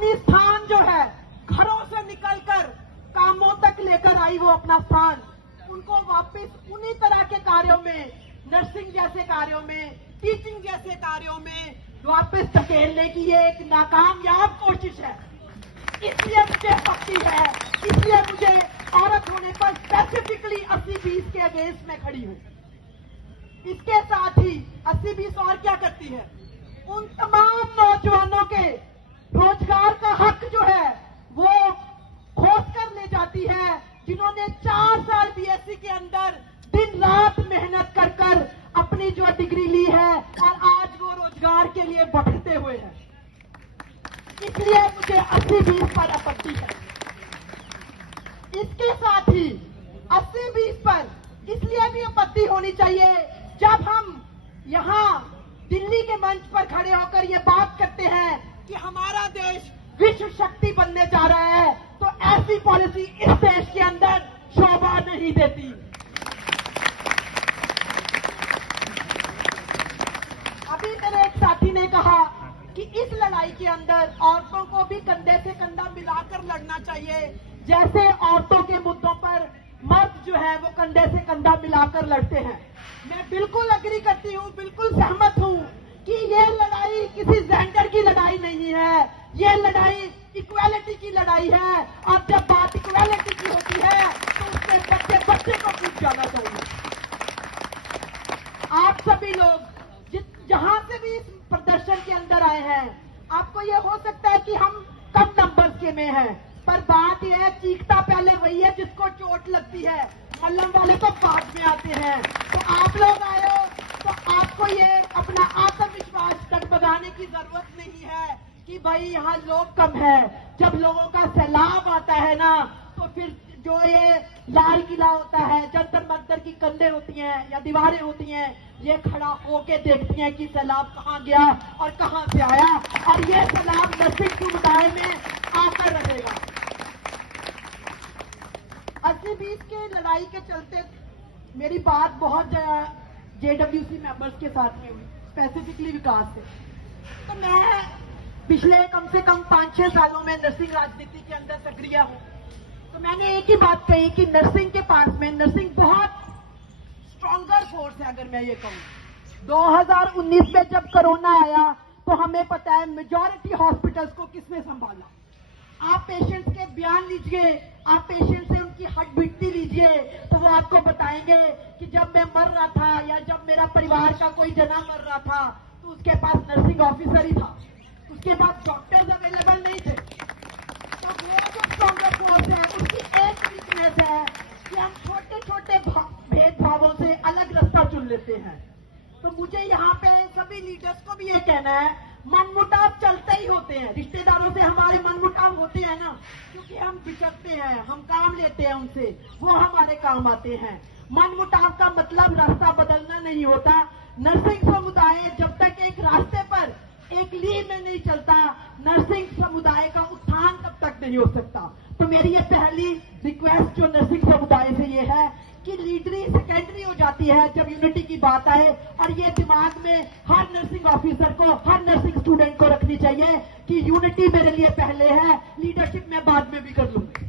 अपनी स्थान जो है घरों से निकलकर कामों तक लेकर आई वो अपना स्थान, उनको वापस उन्हीं तरह के कार्यों में, नर्सिंग जैसे कार्यों में, टीचिंग जैसे कार्यों में वापस धकेलने की ये एक नाकामयाब कोशिश है। इसलिए मुझे आपत्ति है, इसलिए मुझे औरत होने पर स्पेसिफिकली 80-20 के अगेंस्ट में खड़ी हूं। इसके साथ ही 80-20 और क्या करती है, उन तमाम नौजवानों के रोजगार का हक जो है वो खोस कर ले जाती है, जिन्होंने 4 साल बीएससी के अंदर दिन रात मेहनत कर कर अपनी जो डिग्री ली है और आज वो रोजगार के लिए भटकते हुए हैं। इसलिए मुझे 80-20 पर आपत्ति है। इसके साथ ही 80-20 पर इसलिए भी आपत्ति होनी चाहिए, जब हम यहाँ दिल्ली के मंच पर खड़े होकर ये बात करते हैं कि हमारा देश विश्व शक्ति बनने जा रहा है, तो ऐसी पॉलिसी इस देश के अंदर शोभा नहीं देती। अभी मेरे एक साथी ने कहा कि इस लड़ाई के अंदर औरतों को भी कंधे से कंधा मिलाकर लड़ना चाहिए, जैसे औरतों के मुद्दों पर मर्द जो है वो कंधे से कंधा मिलाकर लड़ते हैं। मैं बिल्कुल अग्री करती हूँ, बिल्कुल सहमत हूँ कि ये लड़ाई किसी जेंडर की लड़ाई नहीं है, ये लड़ाई इक्वालिटी की लड़ाई है। और जब बात इक्वालिटी की होती है तो उसमें बच्चे बच्चे को पूछ जाना चाहिए। आप सभी लोग जहां से भी इस प्रदर्शन के अंदर आए हैं, आपको ये हो सकता है कि हम कम नंबर्स के में हैं, पर बात यह है चीखता पहले वही है जिसको चोट लगती है, मल्लम वाले तो बाद में आते हैं। तो आप लोग आए हो तो आपको ये अपना आत्मविश्वास डगमगाने की जरूरत नहीं है कि भाई यहाँ लोग कम है। जब लोगों का सैलाब आता है ना, तो फिर जो ये लाल किला होता है, जंतर मंतर की कंधे होती हैं या दीवारें होती हैं, ये खड़ा होके देखती हैं कि सैलाब कहाँ गया और कहाँ से आया, और ये सैलाब नर्सिंग समुदाय में आकर रहेगा। 80-20 के लड़ाई के चलते मेरी बात बहुत जेडब्ल्यूसी मेंबर्स के साथ में हुई, स्पेसिफिकली विकास से। तो मैं पिछले कम से कम 5-6 सालों में नर्सिंग राजनीति के अंदर सक्रिय हूँ। तो मैंने एक ही बात कही कि नर्सिंग के पास में नर्सिंग बहुत स्ट्रॉन्गर फोर्स है। अगर मैं ये कहूँ 2019 में जब कोरोना आया तो हमें पता है मेजॉरिटी हॉस्पिटल्स को किसने संभाला। आप पेशेंट्स के बयान लीजिए, आप पेशेंट से उनकी हार्ट बीटती लीजिए, तो वो आपको बताएंगे कि जब मैं मर रहा था या जब मेरा परिवार का कोई जना मर रहा था तो उसके पास नर्सिंग ऑफिसर ही था, उसके पास डॉक्टर्स अवेलेबल नहीं थे। तो वो जो स्ट्रॉन्गर फोर्स है उसकी एक वीकनेस है कि हम छोटे छोटे भेदभावों से अलग रास्ता चुन लेते हैं। तो मुझे यहाँ पे सभी लीडर्स को भी ये कहना है, मनमुटाव चलते ही होते हैं, रिश्तेदारों से हमारे मनमुटाव होते हैं ना, क्योंकि हम बिछड़ते हैं, हम काम लेते हैं उनसे, वो हमारे काम आते हैं। मनमुटाव का मतलब रास्ता बदलना नहीं होता। नर्सिंग समुदाय जब तक एक रास्ते पर एक लीड में नहीं चलता, नर्सिंग समुदाय का उत्थान तब तक नहीं हो सकता। तो मेरी ये पहली रिक्वेस्ट जो नर्सिंग समुदाय से ये है कि लीडरी सेकेंडरी हो जाती है जब यूनिटी की बात आए, और ये दिमाग में हर नर्सिंग ऑफिसर को, हर नर्सिंग स्टूडेंट को रखनी चाहिए कि यूनिटी मेरे लिए पहले है, लीडरशिप मैं बाद में भी कर लूंगी।